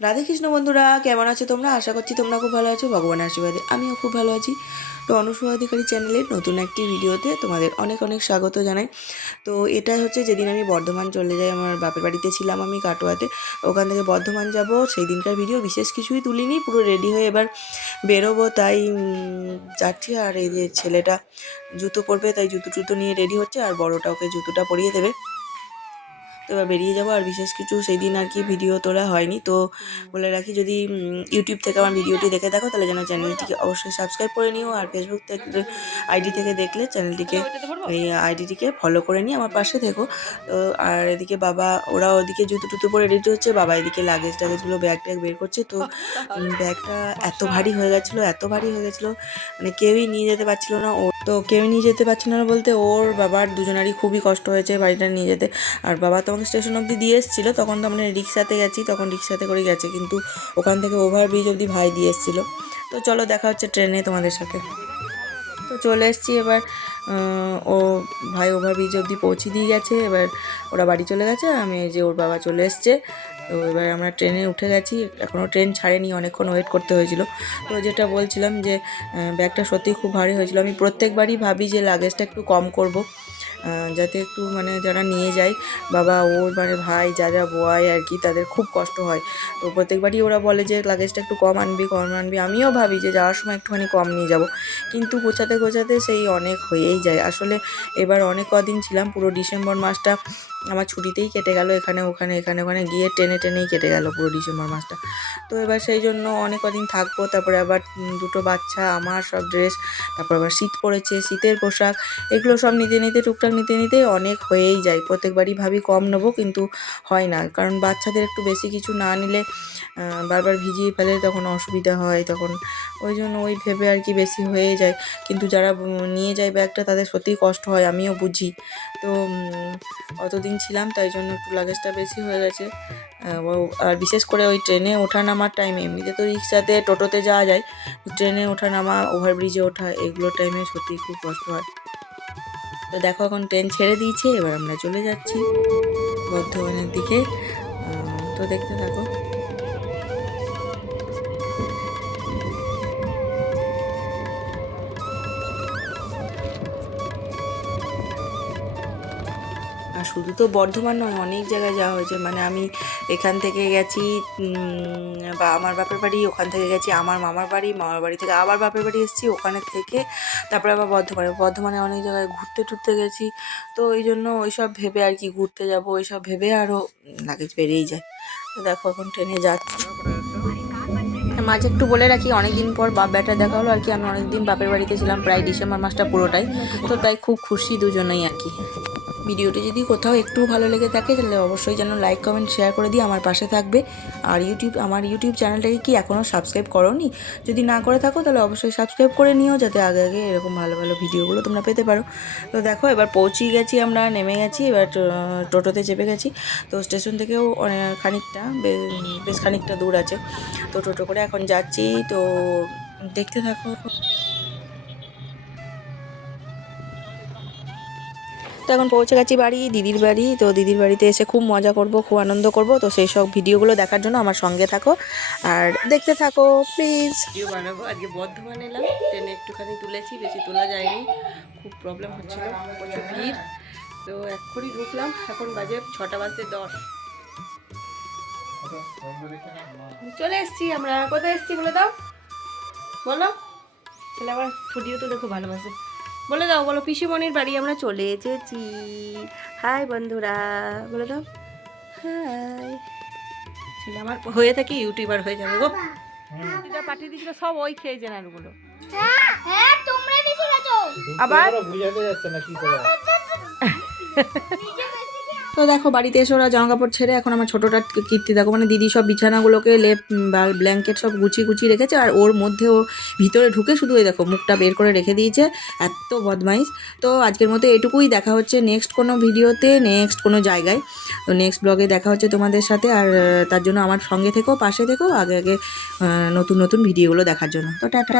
রাধে কৃষ্ণ বন্ধুরা, কেমন আছো তোমরা? আশা করছি তোমরা খুব ভালো আছো। ভগবানের আশীর্বাদে আমিও খুব ভালো আছি। তো অনুসূয়া অধিকারী চ্যানেলের নতুন একটি ভিডিওতে তোমাদের অনেক অনেক স্বাগত জানাই। তো এটা হচ্ছে যেদিন আমি বর্ধমান চলে যাই, আমার বাপের বাড়িতে ছিলাম আমি কাটোয়াতে, ওখান থেকে বর্ধমান যাব সেই দিনকার ভিডিও। বিশেষ কিছুই তুলিনি, পুরো রেডি হয়ে এবার বেরোবো, তাই যাচ্ছি। আর এই যে ছেলেটা জুতো পরবে, তাই জুতো নিয়ে রেডি হচ্ছে, আর বড়োটা ওকে জুতোটা পরিয়ে দেবে। তো এবার বেরিয়ে যাবো। আর বিশেষ কিছু সেই দিন আর কি ভিডিও তোলা হয়নি। তো বলে রাখি, যদি ইউটিউব থেকে আমার ভিডিওটি দেখে থাকো তাহলে যেন চ্যানেলটিকে অবশ্যই সাবস্ক্রাইব করে নিও। আর ফেসবুক থেকে আইডি থেকে দেখলে চ্যানেলটিকে, এই আইডিটিকে ফলো করে নিয়ে আমার পাশে থেকো। তো আর এদিকে বাবা, ওরা ওদিকে জুতো পরে রেডি হচ্ছে, বাবা এদিকে লাগেজগুলো ব্যাগ বের করছে। তো ব্যাগটা এত ভারী হয়ে গেছিলো, মানে কেউই নিয়ে যেতে পারছিল না। কেউই নিয়ে যেতে পারছিল না বলতে, ওর বাবার দুজনারই খুবই কষ্ট হয়েছে বাড়িটা নিয়ে যেতে। আর বাবা তো আমাকে স্টেশন অবধি দিয়ে এসেছিলো, তখন তো আমরা রিক্সাতে গেছি, তখন রিক্সাতে করে গেছে, কিন্তু ওখান থেকে ওভারব্রিজ অবধি ভাই দিয়ে এসেছিলো। তো চলো দেখা হচ্ছে ট্রেনে তোমাদের সাথে। তো চলে এসেছি এবার। ও ভাই ওভারব্রিজ অবধি পৌঁছে দিয়ে গেছে, এবার ওরা বাড়ি চলে গেছে। আমি এই যে ওর বাবা চলে এসছে। তো এবার আমরা ট্রেনে উঠে গেছি, এখনও ট্রেন ছাড়েনি, অনেকক্ষণ ওয়েট করতে হয়েছিল। তো যেটা বলছিলাম যে ব্যাগটা সত্যিই খুব ভারী হয়েছিল। আমি প্রত্যেকবারই ভাবি যে লাগেজটা একটু কম করব, যাতে একটু মানে যারা নিয়ে যায়, বাবা ওর মানে ভাই যা বয় আর কি, তাদের খুব কষ্ট হয়। তো প্রত্যেকবারই ওরা বলে যে লাগেজটা একটু কম আনবি। আমিও ভাবি যে যাওয়ার সময় একটুখানি কম নিয়ে যাব, কিন্তু গোছাতে সেই অনেক হয়েই যায়। আসলে এবার অনেক কদিন ছিলাম, পুরো ডিসেম্বর মাসটা আমার ছুটিতেই কেটে গেল, এখানে ওখানে গিয়ে টেনেই কেটে গেল পুরো ডিসেম্বর মাসটা। তো এবার সেই জন্য অনেক কদিন থাকবো, তারপরে আবার দুটো বাচ্চা, আমার সব ড্রেস, তারপর আবার শীত পড়েছে, শীতের পোশাক, এগুলো সব টুকটাক নিতে অনেক হয়েই যায়। প্রত্যেকবারই ভাবি কম নেবো, কিন্তু হয় না, কারণ বাচ্চাদের একটু বেশি কিছু না নিলে বারবার ভিজিয়ে ফেলে, তখন অসুবিধা হয়। তখন ওই জন্য ওই ভেবে আর কি বেশি হয়ে যায়। কিন্তু যারা নিয়ে যায় ব্যাগটা, তাদের সত্যিই কষ্ট হয়, আমিও বুঝি। তো অতদিন ছিলাম, তাই জন্য একটু লাগেজটা বেশি হয়ে গেছে। আর বিশেষ করে ওই ট্রেনে ওঠা নামার টাইমে, এমনিতে তো রিক্সাতে টোটোতে যাওয়া যায়, ট্রেনে ওঠা নামা, ওভারব্রিজে ওঠা, এগুলোর টাইমে সত্যিই খুব কষ্ট হয়। তো দেখো এখন ট্রেন ছেড়ে দিয়েছে, এবার আমরা চলে যাচ্ছি বর্ধমানের দিকে। তো দেখতে থাকো। আর শুধু তো বর্ধমান নয়, অনেক জায়গায় যাওয়া হয়েছে। মানে আমি এখান থেকে গেছি বা আমার বাপের বাড়ি, ওখান থেকে গেছি আমার মামার বাড়ি থেকে আবার বাপের বাড়ি এসেছি, ওখানে থেকে তারপরে আবার বর্ধমানে অনেক জায়গায় ঘুরতে গেছি। তো ওই জন্য ওইসব ভেবে আর কি, ঘুরতে যাব ওইসব ভেবে আরও লাগেজ বেরিয়েই যায়। তো দেখো এখন ট্রেনে যাচ্ছি। মাঝে একটু বলে রাখি, অনেক দিন পর বাপ বেটা দেখা হলো আর কি। আমি অনেকদিন বাপের বাড়িতে ছিলাম, প্রায় ডিসেম্বর মাসটা পুরোটাই, তো তাই খুব খুশি দুজনেই আর কি। ভিডিওটি যদি কোথাও একটু ভালো লেগে থাকে তাহলে অবশ্যই যেন লাইক কমেন্ট শেয়ার করে দিয়ে আমার পাশে থাকবে। আর আমার ইউটিউব চ্যানেলটাকে কি এখনও সাবস্ক্রাইব করোনি? যদি না করে থাকো তাহলে অবশ্যই সাবস্ক্রাইব করে নিও, যাতে আগে এরকম ভালো ভালো ভিডিওগুলো তোমরা পেতে পারো। তো দেখো এবার পৌঁছেই গেছি, আমরা নেমে গেছি, এবার টোটোতে চেপে গেছি। তো স্টেশন থেকেও বেশ খানিকটা দূর আছে, তো টোটো করে এখন যাচ্ছি। তো দেখতে থাকো। তো এখন পৌঁছে গেছি দিদির বাড়ি। তো দিদির বাড়িতে এসে খুব মজা করব, খুব আনন্দ করব। তো সেই সব ভিডিওগুলো দেখার জন্য আমার সঙ্গে থাকো আর দেখতে থাকো প্লিজ। ভিডিও বানাবো। আজকে বর্ধমান এলাম, ট্রেনে একটুখানি তুলেছি, বেশি তোলা যায়নি, খুব প্রবলেম হচ্ছিল, প্রচুর ভিড়। তো এক্ষুনি ঢুকলাম, এখন বাজে 6:10। চলে এসছি আমরা। কোথায় এসছি বলে দাও, বলো। তাহলে আবার ভিডিও তুলে খুব ভালোবাসে, বলে দাও, বলো। পিসিমণির বাড়ি আমরা চলে এসেছি। হাই বন্ধুরা, বলে দাও হাই। ছেলে আমার হয়ে থাকি ইউটিউবার হয়ে যাবে গো। যেটা পাঠিয়ে দিয়েছিল সব ওই খেয়েছে না ওগুলো। আবার বুঝাতে যাচ্ছে না কি করে। তো দেখো বাড়িতে এসে ওরা জামা কাপড় ছেড়ে, এখন আমার ছোটোটা কীর্তি দেখো, মানে দিদি সব বিছানাগুলোকে বা ব্ল্যাঙ্কেট সব গুছিয়ে রেখেছে, আর ওর মধ্যে ও ভিতরে ঢুকে শুধু ওই দেখো মুখটা বের করে রেখে দিয়েছে, এত বদমাইশ। তো আজকের মতো এটুকুই, দেখা হচ্ছে নেক্সট কোনো ভিডিওতে, নেক্সট কোনো জায়গায়। তো নেক্সট ব্লগে দেখা হচ্ছে তোমাদের সাথে। আর তার জন্য আমার সঙ্গে থেকো, পাশে থেকো, আগে নতুন ভিডিওগুলো দেখার জন্য। তো টাটা।